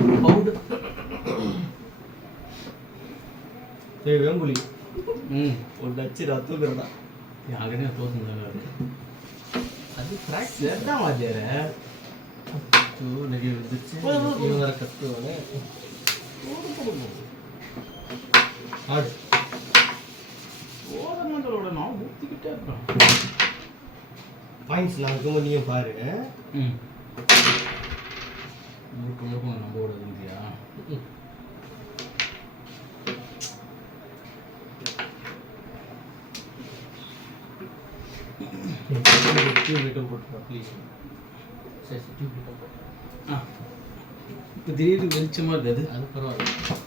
Powder Vembuli ஒரு Dutch தூக்குறடா யாருனே தோத்துங்க அது ஃப்ராக்சர் தான் வாத்தியார நிறைய வந்துச்சு இவன் வேற கத்துவானே ஆடு ஓடமாட்டோட நான் ஊற்றிக்கிட்டே இருக்கிறோம் பாயிண்ட்ஸ் நான் இருக்கும்போது நீயும் பாரு முழுக்க முழுக்க நம்ம ஓட இருந்தியா ப்ளீஸ் சரி இப்போ திடீர்னு வெளிச்சமாக இருக்காது அது பரவாயில்ல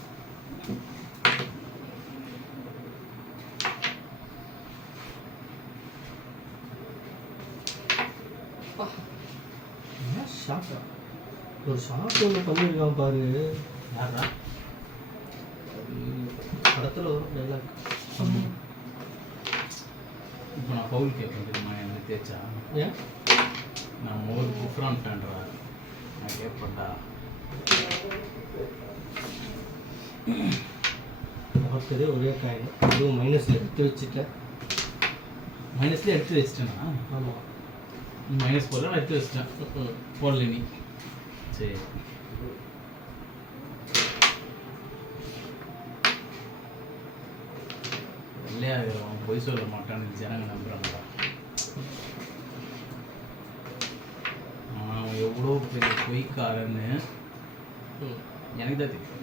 ஷாக்கா ஒரு ஷாக் ஒன்று பண்ணியிருக்கான் பாரு யாரா படத்தில் வரும் டைலாக் இப்போ நான் பவுல் கேட்பேன் தெரியுமா எனக்கு தேய்ச்சா ஏன் நான் ஒரு குஃப்ரான் ஃபேன்டா நான் கேட்பேன்டா பார்த்ததே ஒரே காயின் அதுவும் மைனஸில் எடுத்து வச்சுட்டேன் மைனஸ்லேயே எடுத்து வச்சிட்டேனா ஆமாம் மைனஸ் போடல நான் எடுத்து வச்சிட்டேன் போடல நீ சரி இல்லையா அவன் பொய் சொல்ல மாட்டான்னு ஜனங்க நம்புறாங்களா ஆனால் அவன் எவ்வளோ பெரிய பொய்க்காரன்னு எனக்கு தான் தெரியும்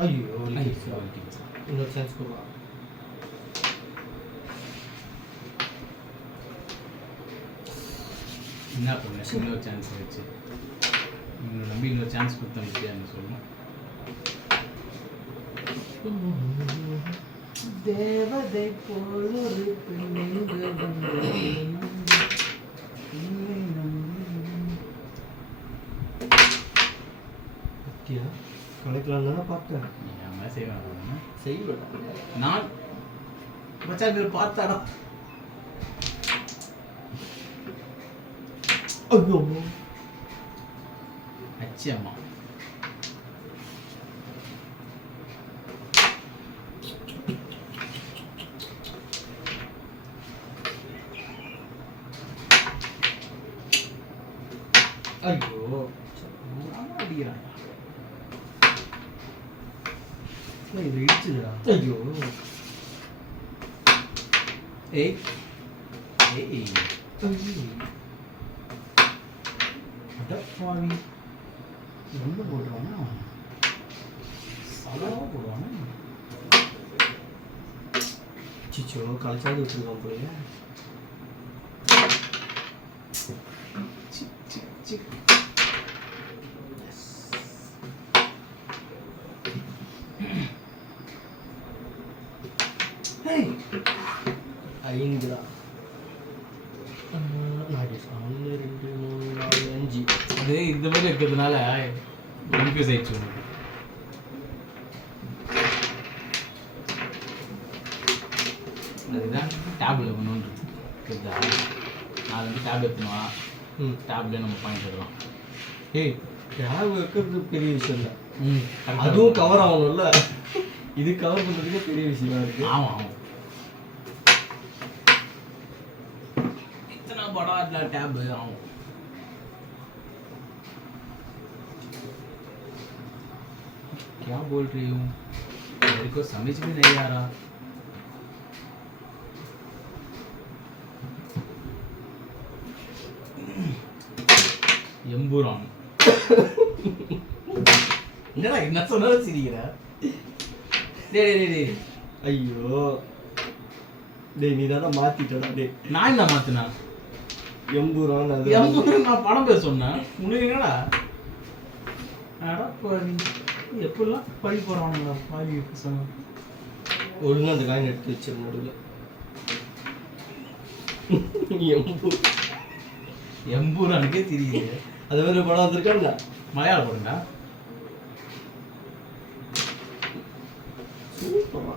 ஐயோ இன்னொரு சான்ஸ் கொடுவா என்ன பண்ண இன்னொரு சான்ஸ் வச்சு இன்னொரு நம்பி இன்னொரு சான்ஸ் கொடுத்தேன் வித்தியான்னு சொல்லணும் தேவதை போல் ஒரு கலைக்கலாம் தானே பார்த்தேன் என் செய்வேன் செய்வேன் நான் மச்சான் பேர் பார்த்தாடா ஐயோ அச்சி அம்மா ஐயோ அடிக்கிறான் இது இடிச்சுதுடா ஐயோ ஏய் ஏய் அடப்பாவி என்ன போடுறானா சலவா போடுவானா சிச்சோ கலைச்சாது வச்சுருக்கான் போய் ஐந்துடா ஒன்று ரெண்டு மூணு நாலு அஞ்சு அது இந்த மாதிரி இருக்கிறதுனால கன்ஃபியூஸ் ஆயிடுச்சு உனக்கு அதுதான் டேப்ல ஒன்று இருக்குதா நான் வந்து டேப் எடுத்துனுவா டேப்லேயே நம்ம பாயிண்ட் எடுக்கலாம் ஏய் டேப் வைக்கிறது பெரிய விஷயம் இல்லை அதுவும் கவர் ஆகணும்ல இது கவர் பண்ணுறதுக்கே பெரிய விஷயமா இருக்கு ஆமாம் ஆமாம் इतना बड़ा टैब है आऊँ क्या बोल रही हूँ मेरे को समझ भी नहीं आ रहा எம்புரான் என்னடா என்ன சொன்னாலும் சிரிக்கிற டேய் ஐயோ டேய் நீ தான் மாத்திட்டடா டேய் நான் என்ன மாத்தினா எம்புரான் அது எம்புரான் நான் படம் பேர் சொன்னேன் உனக்கு என்னடா அடா பாவி எப்படிலாம் பழி போறானுங்களா பாவி பசங்க ஒழுங்கா அந்த காயின் எடுத்து வச்சிரு நடுவில் எம்பூரானுக்கே தெரியுது அது மாதிரி படம் வந்திருக்கான்ல மலையாள படம்டா. சூப்பரா.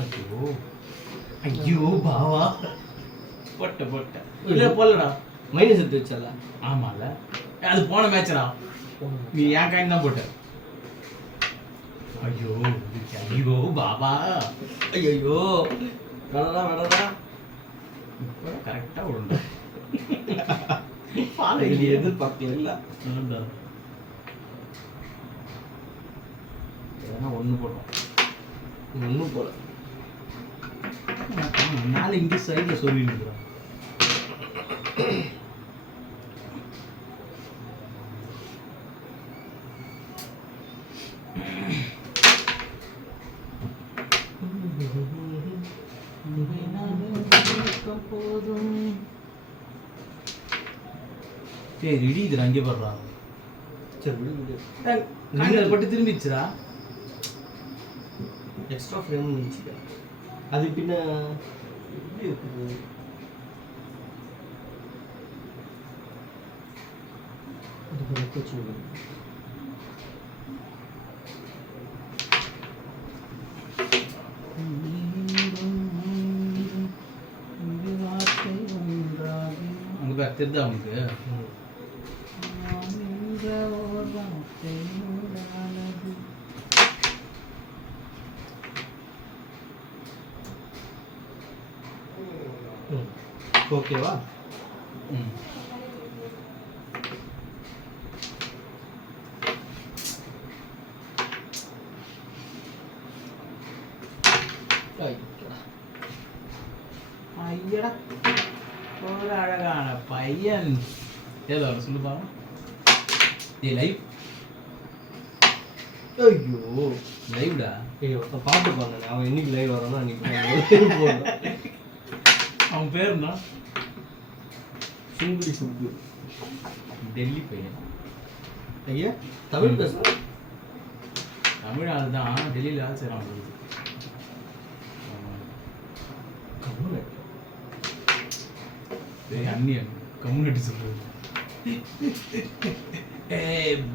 ஐயோ ஐயோ பாவா போட்ட இல்ல போடலடா. மைனஸ் எடுத்து வச்சால. ஆமால அது போன மேட்ச்டா. நீ ஏன் காயின் தான் போட்ட. ஐயோ ஐயோ பாபா. ஐயோ வேணடா இப்போ கரெக்டா விடுண்டா. பால் இது எதிர்பார்க்கல இல்ல. ஏன்னா ஒன்று போட்டோம். ஒன்றும் போல. நாலு இங்கே சைடில் சொல்லிட்டு போதும். சரி இடிதுடா அங்கே போடுறா. சரி விடு. நாங்கள் பட்டு திரும்பிச்சுடா. எக்ஸ்ட்ரா ஃப்ரேம் இருந்துச்சு. அது பின்ன எப்படி இருக்குது? உங்க தெரிஞ்சா உனக்கு ஓகேவா? ஐயடா ஒரு அழகான பையன். ஏதோ சொல்லு பாருங்க. ஏ லைவ். ஐயோ லைவ்டா. பாட்டு பாருங்க. அவன் இன்னைக்கு லைவ் வரானா அன்னைக்கு அவன் பேர் என்ன? சுங்குடி சுப்பு. டெல்லி பையன். ஐயா தமிழ் பேசுகிறேன். தமிழ் ஆள் தான். டெல்லியில் ஆள் செய்கிறான். அந்நியன் கம்யூனிட்டி சொல்றது. ஏ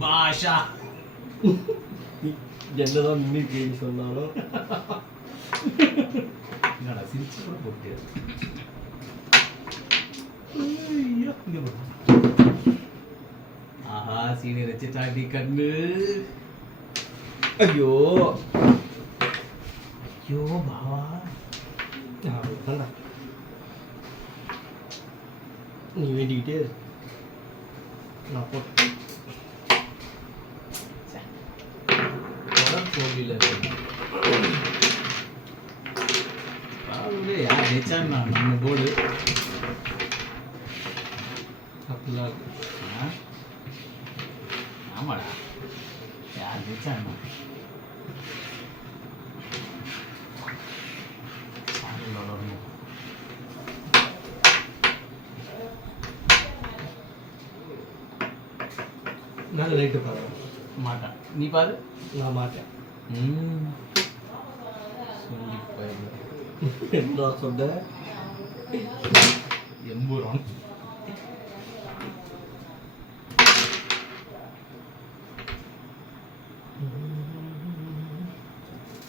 பாஷா என்னதான் இன்னைக்கு சொன்னாலும் என்னடா சிரிச்சு கூட போட்டு. ஆஹா சீனி வச்சு சாட்டி கண்ணு. ஐயோ ஐயோ பாவா. நீ வேண்டிக்கிட்டே நான் போட்டேன். கோவில யார் ஜெயிச்சான்னு நம்ம போர்டு அப்படிலாம் இருக்கு. ஆமாடா யார் ஜெயிச்சான்னு நான் லைட்டு பாரு மாட்டேன். நீ பாரு. நான் மாட்டேன். என்ன சொல்ற? 80 ரூபா.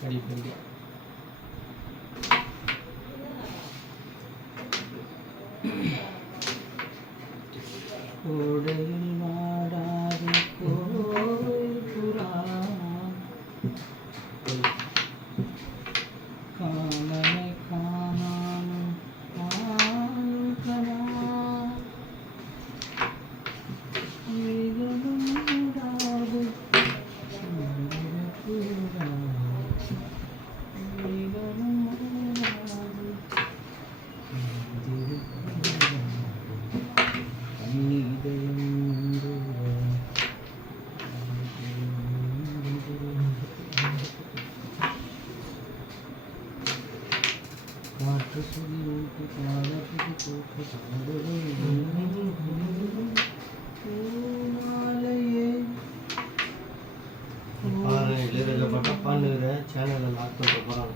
அடி பண்ணி ஓடையில் வாடாது போய் புறா காணனை காணானும் ஆளுகனா மிகவும் விடாது புறா மிகவும் விடாது இளையராஜா பாட்டா பாடுகிற சேனலை லாக் பண்ணிட்டு போகிறாங்க.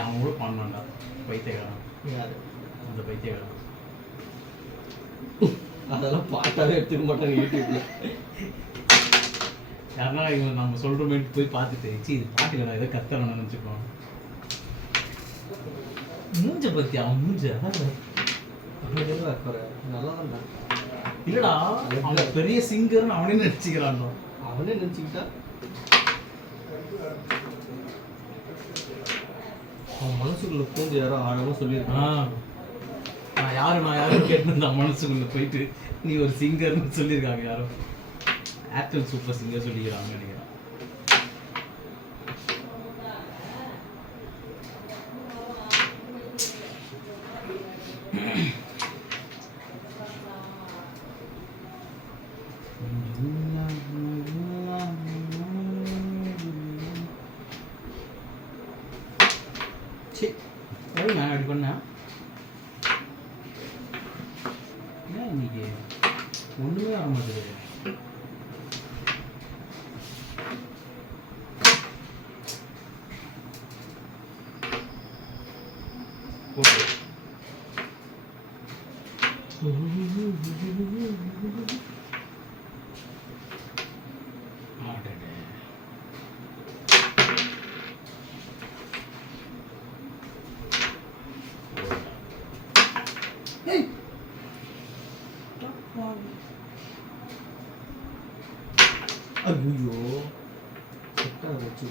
அவன் கூட பண்ண மாட்டான். பைத்தியக்காரன். யாரு? அந்த பைத்தியக்காரன் அதெல்லாம் பாட்டாவே எடுத்துக்க மாட்டாங்க யூடியூப்ல. யாருன்னா இவங்க நம்ம சொல்கிறோமே போய் பார்த்துட்டு சி இது பாட்டுக்கு நான் எதை கத்துறேன்னு நினச்சிப்போம். மூஞ்ச பற்றி அவன் மூஞ்ச நல்லா தான் இல்லடா அவன் பெரிய சிங்கர்னு அவனே நினச்சிக்கிறான். அவனே நினச்சிக்கிட்டா அவன் மனசுக்குள்ள பூந்து யாரோ ஆழமாக சொல்லியிருக்கான். நான் யாரும் கேட்டு மனசுக்குள்ள போயிட்டு நீ ஒரு சிங்கர்னு சொல்லியிருக்காங்க யாரும். ஆப்பிள் சூப்பர் சிங்கர் சொல்லிக்கிறாங்க நினைக்கிறேன். நான் அப்படி பண்ணேன். ஏன் இன்னைக்கு ஒன்றுமே வர மாட்டேங்குது. ஐயோ செட்டாக வச்சு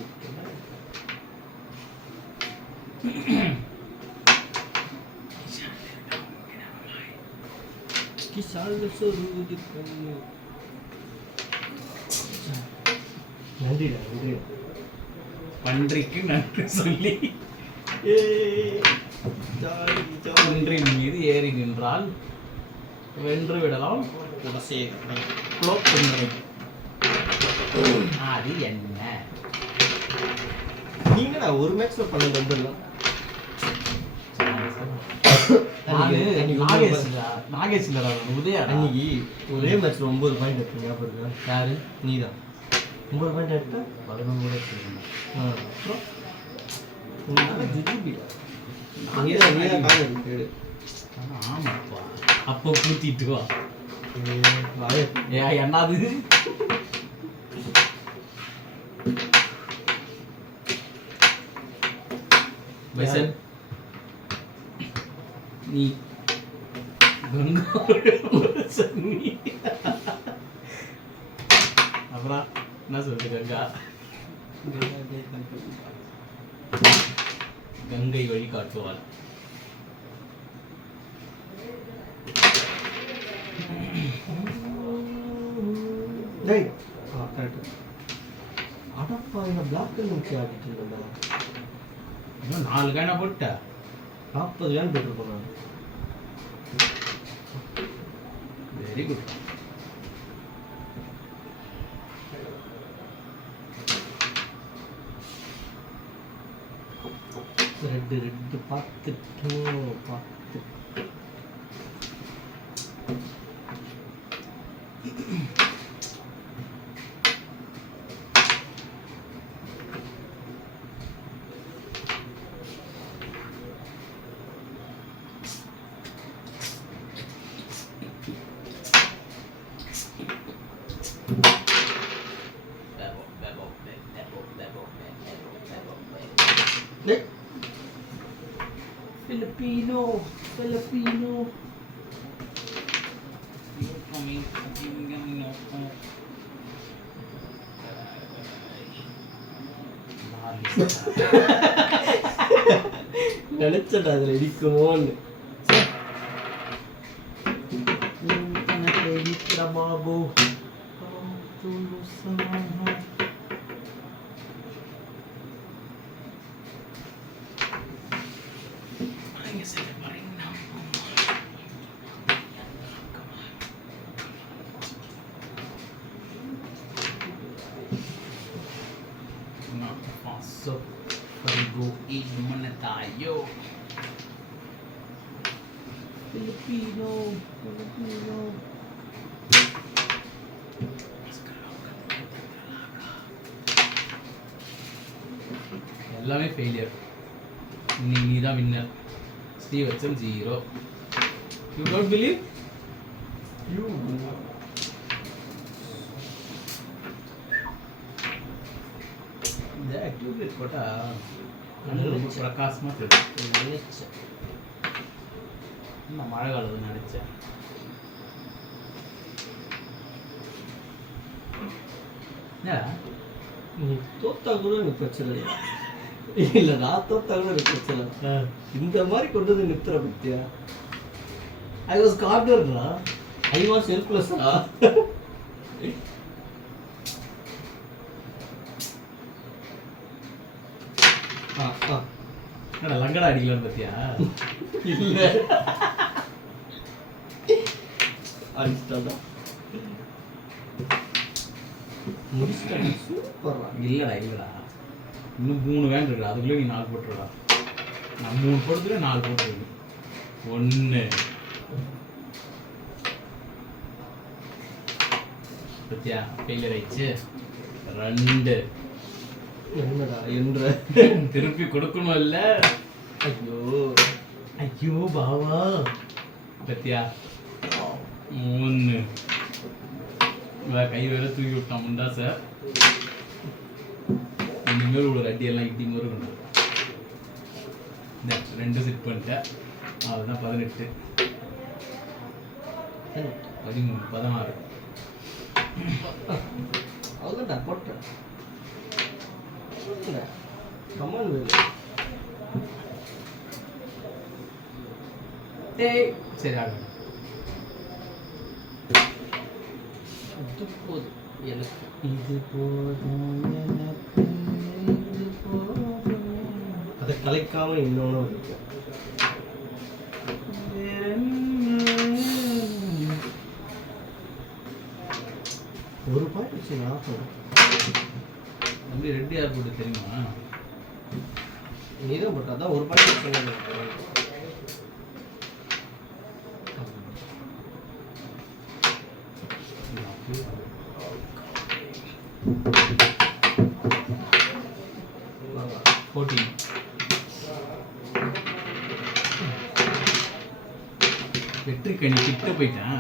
நன்றிடா நன்றி. பன்றிக்கு நன்றி சொல்லி ஒன்றின் மீது ஏறி நின்றால் வென்று விடலாம். அது என்ன நீங்கடா ஒரு மேட்ச்ல 12 வந்துடலாம். நாகேஷ் உதயா அன்னைக்கு ஒரே மேட்ச்ல 9 பாயிண்ட் எடுத்து ஞாபகம் இருக்கா? யாரு? நீதான் 9 பாயிண்ட் எடுத்த 11 கூட எடுத்துருக்கேன். ஆமாப்பா அப்போ பூத்திட்டு வா. என்னது பைசன் நீ அப்புறம் என்ன சொல்றது? கங்கை வழி காட்டுவாள். அடப்பா இந்த பிளாக் நோக்கி ஆடிட்டு இருந்தா இன்னும் 4 கேனா போட்ட 40 கேன் போட்டுருப்போம் நான். Very good. ரெட்டு பார்த்துட்டோம். Filipino. நினைச்சடா அதுல இடிக்குமோன்னு. Babu masuk perguin mana tayo Filipino எல்லாமே ஃபெயிலியர். நீ தான் வின்னர். ஸ்டீவ் வச்சன் 0. You don't believe? இந்த டியூப்லைட் போட்டா கண்ணு ரொம்ப பிரகாசமா தெரியும். நினைச்சேன். நான் மழை காலத்தில் நினைச்சேன். ஏன் நீ தோத்தா கூட எனக்கு பிரச்சனை இல்லை. இல்லை நான் தோத்தா கூட எனக்கு பிரச்சனை இல்லை. இந்த மாதிரி கொண்டு வந்து நிறுத்துற பத்தியா? ஐ வாஸ் கார்னர்டா. ஐ வாஸ் ஹெல்ப்லெஸ்ஸா. என்னடா லங்கடா அடிக்கலான்னு பார்த்தியா? இல்லை அடிச்சிட்டாடா. முடிச்சிட்டாடி. சூப்பர்ரா. இல்லடா இன்னும் 3 வேன் இருக்குடா. அதுக்குள்ளே நீ 4 போட்டுருடா. நான் 3 போடுறதுல 4 போட்டுருவேன். 1 பத்தியா ஃபெயிலியர் ஆயிடுச்சு. 2 என்னடா என்ற திருப்பி கொடுக்கணும் இல்ல. ஐயோ ஐயோ பாவா பத்தியா 3 கை வேற தூக்கி விட்டான் முண்டா சார். இனிமேல் ஒரு அடியெல்லாம் இட்டி மாதிரி கொண்டு 2 செட் பண்ணிட்டேன். அதுதான் 18 13 16 அவ்வளோடா போட்டேன். கமான் வேலு. டேய் சரி ஆகும். இது போதும் எனக்கு. இது போதும் எனக்கு இது போதும். அதை கலைக்காம இன்னொன்று இருக்கு. ஒரு பாட்டு வச்சு நான் சொல்றேன். அப்படி ரெட் யார் போட்டு தெரியுமா? நீதான் போட்டா தான் ஒரு பாட்டு வச்சு. வெற்றி கனி கிட்ட போயிட்டேன்.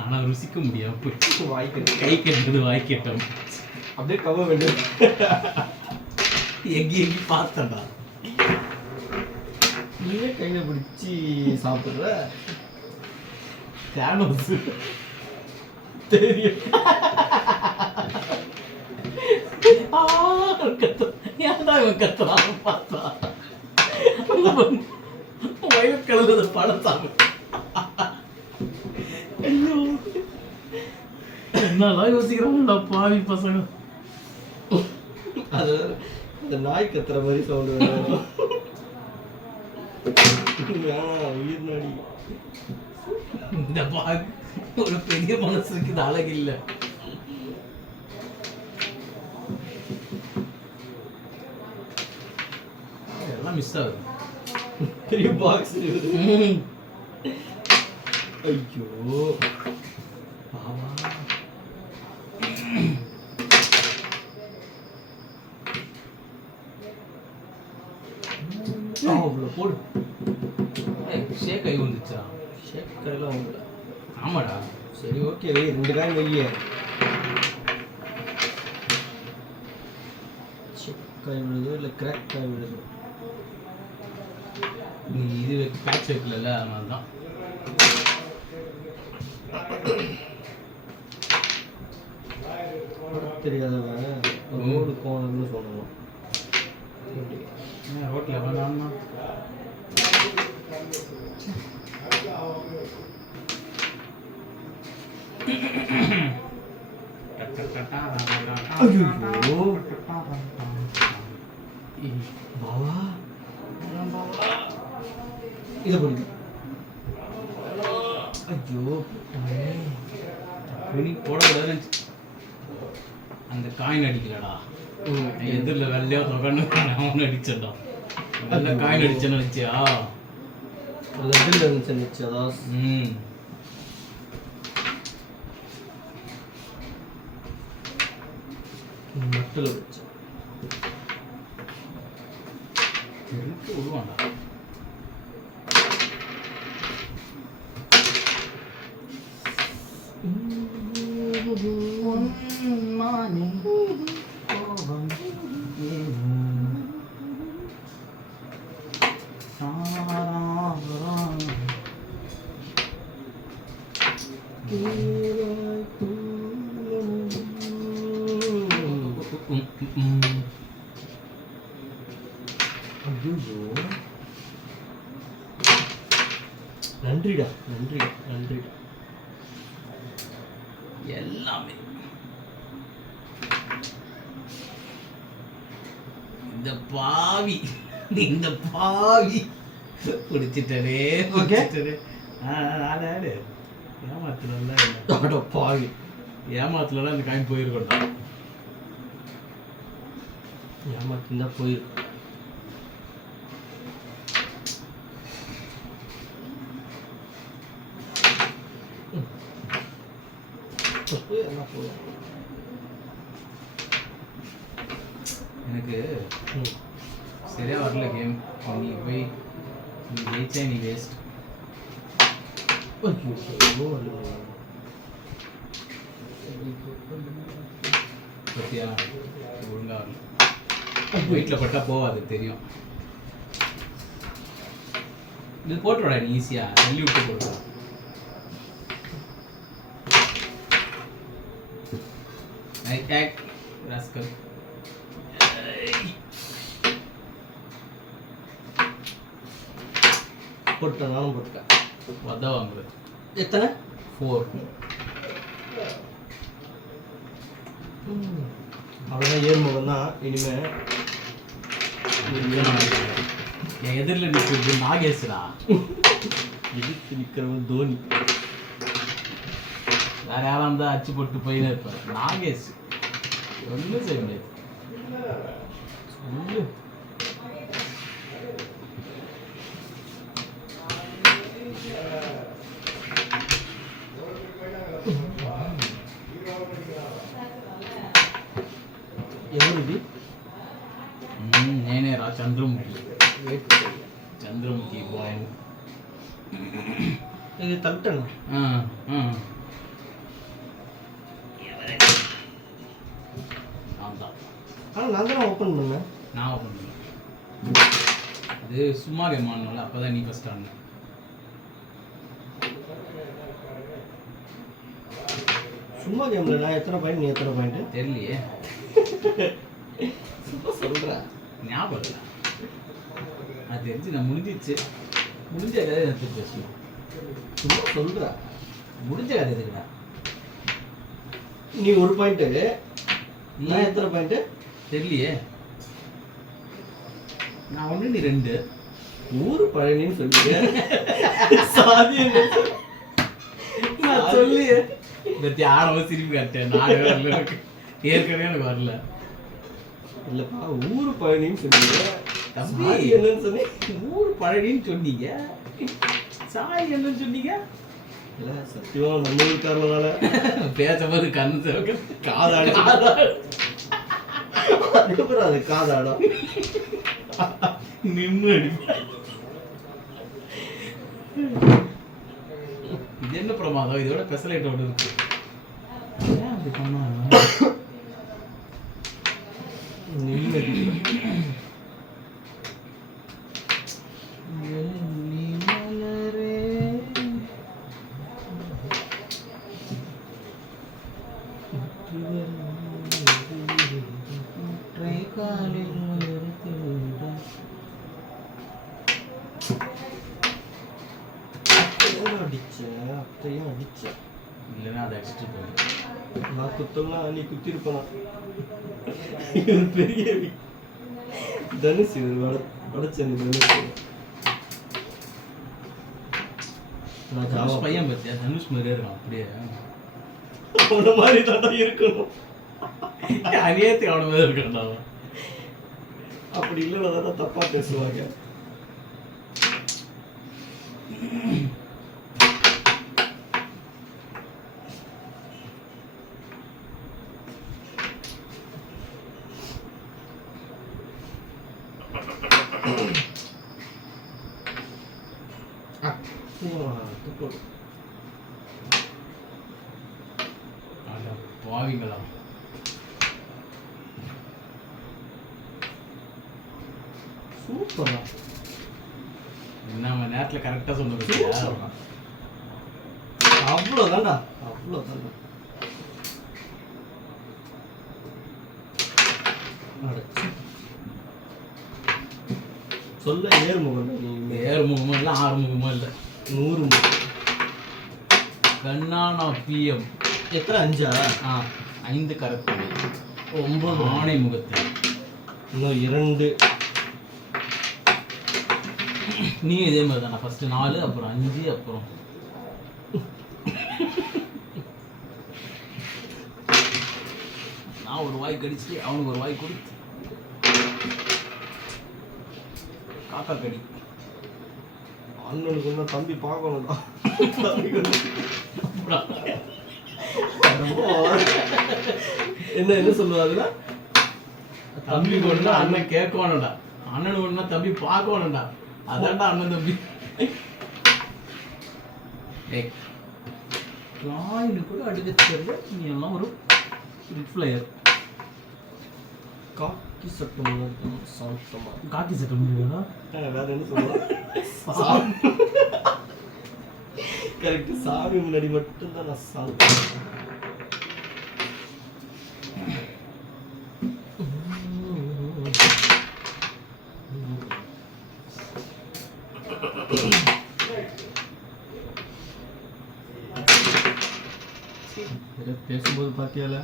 ஆனா ருசிக்க முடியாம போயிட்டு வாய்க்கட்டு கை கட்டுறது வாய்க்கட்டம். அப்படியே கவ வேண்டும். எங்கி பார்த்தடா. நீயே கையில பிடிச்சி சாப்பிடுற. தேனோஸ் தெரியும். ஏன்டா இவன் கத்துறான் பார்த்தா வயல் கலந்தது படத்தாங்க. ஐயோ என்னதான் யோசிக்கிறாங்கடா பாவி பசங்க. அது அந்த நாய் கத்துற மாதிரி சவுண்ட் வரும். உயிர் நாடி. இந்த பாக் ஒரு பெரிய மனசுக்கு இது அழகு இல்லை. எல்லாம் மிஸ் ஆகுது. பெரிய பாக்ஸ். ஐயோ பாவா. அவ்வளோ போடு. ஷேக் ஆகி வந்துச்சா? ஷேக் கையெல்லாம் உங்களை. ஆமாடா. சரி ஓகே வை. 2 காய் வைய. ஷேக் காய் விடுது இல்லை கிராக் காய் விடுது? நீ இது பேட்ச் வைக்கல அதனால தான். தெரியாதவன் ரோடு கோணம்னு சொல்லணும். ரோட்டில் வேணாம்னா பாவா இதை பிடிக்கும். ஐயோ நீ போடக்கூடாது. அந்த காயின் அடிக்கலடா. எதிரில் வெள்ளையா தொகன்னு அவனு அடிச்சடா. வெள்ளை காயின் அடிச்சேன்னு நினச்சியா? லெட்டில் இருந்துச்சு அதான். மட்டில் வச்சு விடுவான்டா. மானே கோபம் ஏனோ தாராபுரம் நன்றிடா நன்றிடா நன்றிடா எல்லாமே இந்த பாவி பிடிச்சிட்டே ஆடு ஆடு ஏமாத்துல பாவி ஏமாத்துல அந்த காயின் போயிருக்கோம்டா ஏமாத்திருந்தா போயிருக்கு எனக்கு சரியா வரல கேம் நீ போய் நீ ஜெயிச்சா நீ வேஸ்ட் பத்தியா ஒழுங்கா வரல வீட்டில் பட்டா போவாது தெரியும் இது போட்டுவிடா நீ ஈஸியா தள்ளி விட்டு போட்டுடா ராஸ்கல் போட்டேன் நானும் போட்டேன் வதா வாங்குறது எத்தனை 4 அவ்வளோதான் ஏர்முகம் தான் இனிமே என் எதிரில் நிற்கிறது நாகேஷ்டா எதிர்த்து நிற்கிறவன் தோனி வேற யாராக இருந்தால் அச்சு போட்டு போயின்னு இருப்பார் நாகேஷ் ஒன்றும் செய்ய முடியாது சொல்லு ఎవరిది నేనే రా చంద్రముఖి చంద్రముఖి బాయ్ ఇది తట్టనా ஆனால் நான் தானே ஓப்பன் பண்ணேன் நான் ஓப்பன் பண்ணேன் அது சும்மா கேம் ஆடணும்ல அப்போ தான் நீ ஃபஸ்ட் ஆடணும் சும்மா கேமில் நான் எத்தனை பாயிண்ட் நீ எத்தனை பாயிண்ட் தெரியலையே சொல்கிறேன் ஞாபகம் இல்லை அது தெரிஞ்சு நான் முடிஞ்சிச்சு முடிஞ்ச கதை எடுத்து பேசணும் சும்மா சொல்கிறேன் முடிஞ்ச கதை எதுக்குடா நீ ஒரு பாயிண்ட்டு நான் எத்தனை பாயிண்ட்டு தெரியலையே நான் ஒன்று நீ 2 ஊரு பழனின்னு சொல்லிட்டு சாதி நான் சொல்லியே இந்த தியானமும் சிரிப்பு கட்டேன் நான் வரல எனக்கு ஏற்கனவே எனக்கு வரல இல்லைப்பா ஊரு பழனின்னு சொன்னீங்க தம்பி என்னன்னு சொன்னி ஊர் பழனின்னு சொன்னீங்க சாய் என்னன்னு சொன்னீங்க இல்லை சத்தியமாக நம்ம ஊருக்காரனால பேசும்போது கண்ணு சிவக்க காதாடம் அதுக்கப்புறம் அது காதாடம் நின்று இது என்ன பிரமாதம் இதோட ஸ்பெஷலைட் ஒன்று இருக்கு ஏன் அப்படி பண்ணாங்க நிம்மதி அத்தையும் அடிச்சேன் இல்லைன்னா அதை அடிச்சுட்டு போகுது நான் குத்தம்லாம் நீ குத்திருப்பனா இவர் பெரிய தனுஷ் இவர் வடச்சேரி தனுஷ் நான் தனுஷ் பையன் பார்த்தியா தனுஷ் மாதிரியே இருக்கான் அப்படியே அவன மாதிரி தான் இருக்கணும் அநியத்துக்கு அவன மாதிரி இருக்கான்டா அவன் அப்படி இல்லைன்னா தான் தப்பா பேசுவாங்க அதான் பாவிங்களா. சூப்பரா. என்ன நேரத்துல கரெக்டா சொன்ன பத்தியா? அவ்வளோதான்டா, அவ்வளோதான்டா. சொல்ல ஏறுமுகம் நீ. ஏறுமுகமும் இல்லை, ஆறுமுகமும் இல்லை. 100 முகம். கண்ணானா பிஎம். எத்தனை? 5 5 கரத்தில் 9 ஆணை முகத்தில். இன்னும் 2. நீ இதே மாதிரி தானே, ஃபர்ஸ்ட் 4, அப்புறம் 5, அப்புறம் நான் ஒரு வாய் கடிச்சிட்டு அவனுக்கு ஒரு வாய் கொடுத்து காக்கா கடி. அண்ணனுக்கு இன்னும் தம்பி பார்க்கணும்டா. என்ன சொல்லுவாருன்னா, தம்பி கொண்டா அண்ணன் கேட்கணும்டா, அண்ணன் ஒண்ணா தம்பி பார்க்கணும்டா. அதான்டா அண்ணன் தம்பி. காயினு கூட அடிக்க தெரியல, நீ எல்லாம் ஒரு பிளேயர். காக்கி சட்டம் சாந்தமா. காக்கி சட்டம் முடியுதா? வேற என்ன சொல்லுவான்? கரெக்ட். சாமி முன்னாடி மட்டும்தான் நான் சாந்தம். பேசும்போது பாத்தியால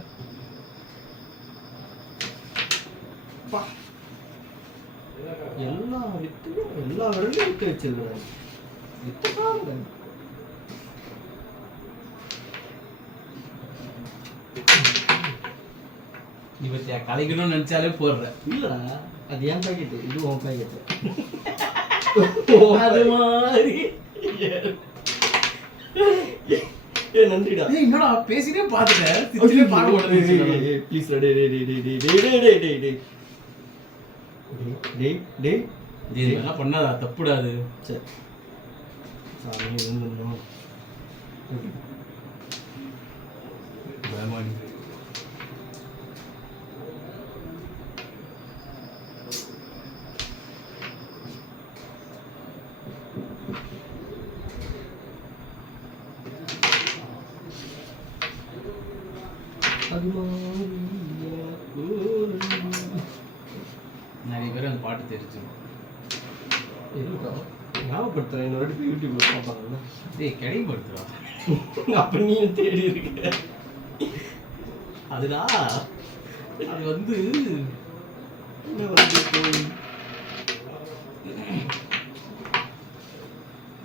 எல்லா வித்தையும் எல்லா விரலையும் வித்து வச்சிருக்கிறாங்க. வித்தக்காங்க. நீ பத்தியா கலைக்கணும்னு நினைச்சாலே போடுற. இல்லடா, அது என் பாக்கெட்டு, இது உன் பாக்கெட்டு. அது மாதிரி நன்றிடா. என்னடா பேசிட்டே பாத்துட்டேன், சிரிச்சிட்டே பார்க்க மாட்டேங்குது. ப்ளீஸ் டேய் டேய் டேய் டேய் டேய் டேய் டேய் டேய் டேய் டேய் இதெல்லாம் பண்ணாதா, தப்புடா அது. சரி சாமி இருந்துடணும். பயமாடி. நிறைய பேர் அந்த பாட்டு தெரிஞ்சிடும். ஞாபகப்படுத்துறேன், இன்னொரு வாட்டி போய் யூடியூப்ல பார்ப்பாங்கல்ல. டேய் கிடைப்படுத்துறா. அப்ப நீ தேடி இருக்க. அதுடா அது வந்து என்ன வந்து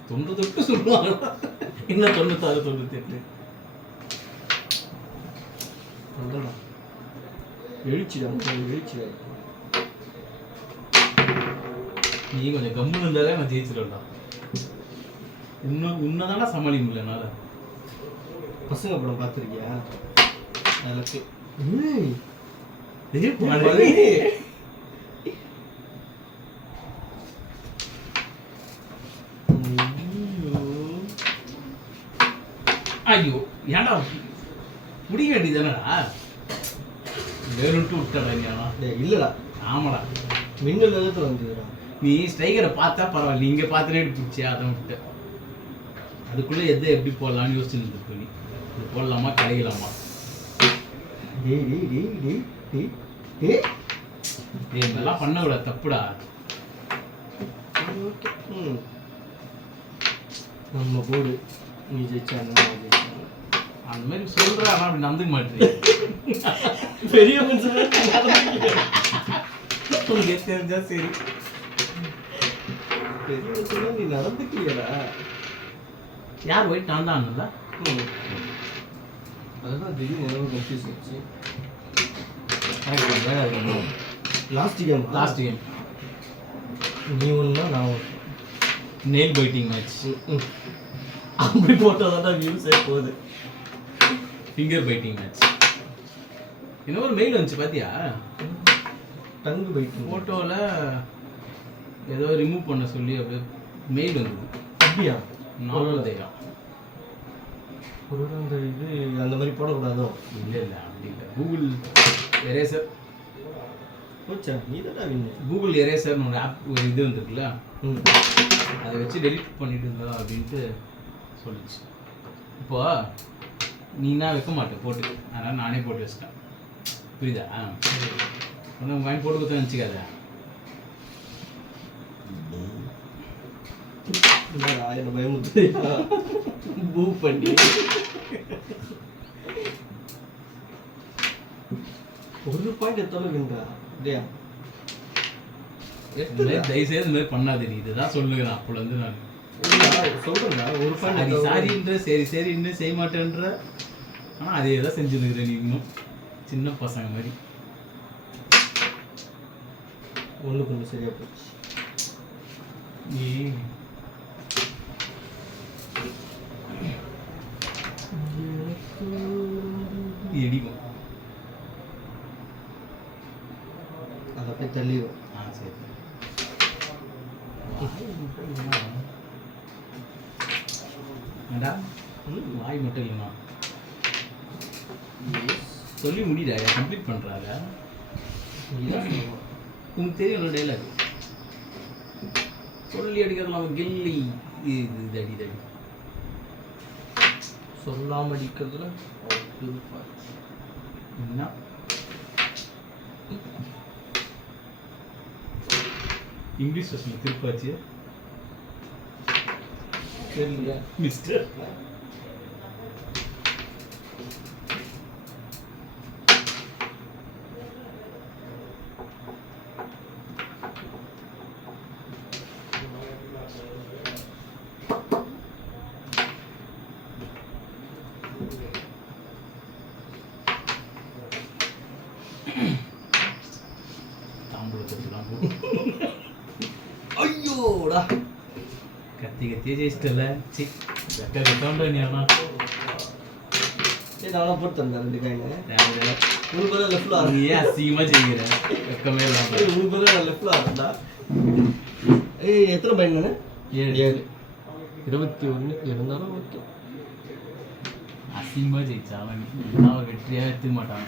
98 சொல்லுவாங்க. என்ன 96, 98 எழுச்சிடா, எழுச்சிடா. நீ கொஞ்சம் கம்முன்னு இருந்தாலே நான் ஜெயிச்சிடும்டா. உன்னதானா சமாளிக்க முடியல என்னால. பசங்க படம் பார்த்துருக்கியா? எனக்கு ஐயோ ஏன்டா முடிய வேண்டியதானடா, வேணும்ட்டு விட்டடா. இல்லடா, ஆமாடா, மின்னல் வேகத்தில் வந்துடுறா. நீ ஸ்ட்ரைக்கரை பார்த்தா பரவாயில்ல, நீங்க பார்த்துட்டே பிடிச்சியா அதை விட்டு. அதுக்குள்ள எதை எப்படி போடலாம்னு யோசிச்சுட்டு இருக்க. நீ இது போடலாமா கடையலாமா? டேய் டேய் டேய் டேய் டேய் டேய் டேய் இதெல்லாம் பண்ண விட தப்புடா. நம்ம போடு, நீ ஜெயிச்சா நான் ஜெயிச்சேன் அந்த மாதிரி சொல்ற, ஆனால் அப்படி நந்துக்க மாட்டேன். பெரிய மனுஷன் உனக்கு தெரிஞ்சா சரி. பெரிய மனுஷன் நீ நடந்துக்கலையடா. யார் போயிட்டு நான் தான் ஆனதா? அதுதான் திடீர்னு என்ன கன்ஃபியூஸ் ஆச்சு. லாஸ்ட் கேம் நீ ஒன்றா நான் ஒன்று. Nail biting match. அப்படி போட்டால் தான் வியூஸே போகுது. Finger biting match. என்ன ஒரு மெயில் வந்துச்சு பாத்தியா? டங்கு பைட்டிங். ஃபோட்டோவில் ஏதோ ரிமூவ் பண்ண சொல்லி அப்படியே மெயில் வந்தது. அப்படியா? நார்மல்தையா ஒரு அந்த இது அந்த மாதிரி மாதிரி போடக்கூடாதோ? இல்லை இல்லை அப்படி இல்லை. கூகுள் எரேசர் போச்சா, நீ தானே வின்னு. கூகுள் எரேசர்னு ஒரு ஆப், ஒரு இது வந்துருக்குல்ல, அதை வச்சு டெலிட் பண்ணிட்டு இருந்தா அப்படின்ட்டு சொல்லிச்சு. இப்போ நீனா வைக்க மாட்டேன் போட்டு, அதனால் நானே போட்டு வச்சிட்டேன். புரியுதா? ஒன்று வாங்கி போட்டு கொடுத்தா நினச்சிக்காத. என்ன பயமுத்து பூ பண்ணி ஒரு பாயிண்ட் எத்தாலும் வின்றா இல்லையா? தயவுசெய்து இந்த மாதிரி பண்ணாது. நீ இதுதான் சொல்லுகிறேன் அப்போல இருந்து நான் சொல்றேன்டா. ஒரு சாரி பாயிண்ட் சாரின்ற, சரி சரி இன்னும் செய்ய மாட்டேன்ற, ஆனால் அதே தான் செஞ்சுருக்குற நீ இன்னும் சின்ன பசங்க மாதிரி. ஒன்று கொஞ்சம் சரியா போச்சு. நீ இடிக்கும். அதை போய் தள்ளிடும். சரி. ஏண்டா வாய் மட்டும் இல்லைண்ணா, சொல்லி முடியல, கம்ப்ளீட் பண்ணுறாங்க. உங்களுக்கு தெரியும் டைலாக், சொல்லி அடிக்கிறதுலாம் கில்லி இது தடி தடி சொல்லாம அடிக்கிறதுல என்ன இங்கிலீஷ் வருஷம் திருப்பாச்சு தெரியல மிஸ்டர். ஐயோடா, கத்தி கத்தியே ஜெயிச்சிட்டல. சி வெக்க கட்டோண்டா நீ. ஆனால் நானும் போட்டு தந்தேன் 2 காயினு. தேவையில்ல. உனக்கு பதிலாக லெஃப்டில் நீ ஏன் அசிங்கமாக செய்கிற? வெக்கமே இல்லாமல். உனக்கு பதிலாக நான் லெஃப்டில் ஆடுறா. ஏய், எத்தனை பையன் நான்? 7 21 இருந்தாலும் ஓகே. அசிங்கமாக ஜெயிச்சா அவன் வெற்றியாக எடுத்துக்க மாட்டான்.